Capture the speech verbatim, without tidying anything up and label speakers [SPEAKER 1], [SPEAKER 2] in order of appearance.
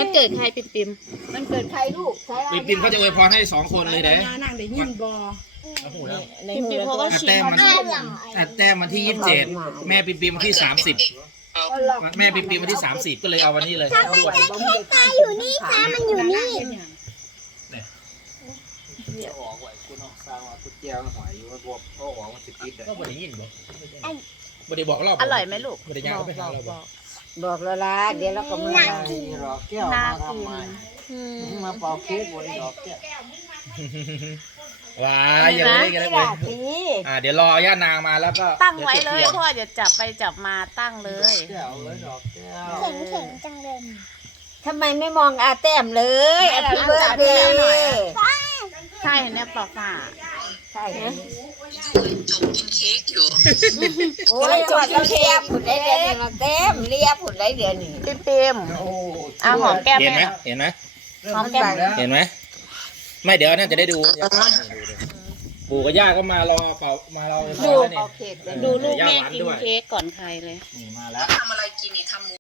[SPEAKER 1] มันเกิดใครปิมปิม
[SPEAKER 2] มันเกิดใครลูกใช่
[SPEAKER 3] ปิมปิมเขาจะอวยพรให้สองคนเลยเด้
[SPEAKER 2] นั่งได้ยินบอ
[SPEAKER 1] ปิมปิมเขาก็
[SPEAKER 3] อา
[SPEAKER 1] ชิ
[SPEAKER 3] แต้
[SPEAKER 1] ม
[SPEAKER 3] มมันอาแต้มวันที่ยี่สิบเจ็ดแม่ปิมปิมวันที่สามสิบแม่ปิมปิมวันที่สามสิบก็เลยเอาวันนี้เลย
[SPEAKER 2] ตาอยู่นี่ตามันอยู่นี่
[SPEAKER 4] เนี่ยออกไว้กูน้องสร้างว่ากูเจียวหอยอยู่ว่าบวกก็ออกมันสิติด
[SPEAKER 3] ก็บ่ได้ยินบ่บ่ได้บอกรอบ
[SPEAKER 1] อร่อยไหมลูก
[SPEAKER 3] บ่ได้ยางก็ไปหาเราบ่
[SPEAKER 2] บอกแล้วล่ะเดี๋ยวเราก็มา
[SPEAKER 4] ดอกแก้วมาทำไมมาเป่าเค้กบนดอกแก้ว
[SPEAKER 3] ว้ายยังไม่ได้กันเลยเว้ยอ่าเดี๋ยวรอย่านางมาแล้วก็
[SPEAKER 1] ตั้งไว้เลยพ่อเดี๋ยวจับไปจับมาตั้งเลย
[SPEAKER 4] แก้วเลยดอกแก้ว
[SPEAKER 5] แข็งแข็งจังเลย
[SPEAKER 2] ทำไมไม่มองอาแต้มเลยอาเบิร์ดเดย์
[SPEAKER 1] ใช่เนี่ยปอกฝา
[SPEAKER 2] ใช่ไหม
[SPEAKER 5] โอ้
[SPEAKER 2] โอ้ยจอดเราเลียผุดได้เดือนนี้มาแต้มเลียผุดได้เดือนนี้
[SPEAKER 1] ปิมปิมเอาหอมแก้ม
[SPEAKER 3] เห็นไหม
[SPEAKER 1] แม่
[SPEAKER 3] เห็นไหม
[SPEAKER 1] หอมแก้ม
[SPEAKER 3] เห็นไหมไม่เดี๋ยวน่าจะได้ดูปู่กับย่าก็มารอเป่ามารอ
[SPEAKER 1] ดู
[SPEAKER 3] เนี่ย
[SPEAKER 2] เค้ก
[SPEAKER 1] ดูลูกแม่กินเค้กก่อนใครเลย
[SPEAKER 4] นี่มาแล้ว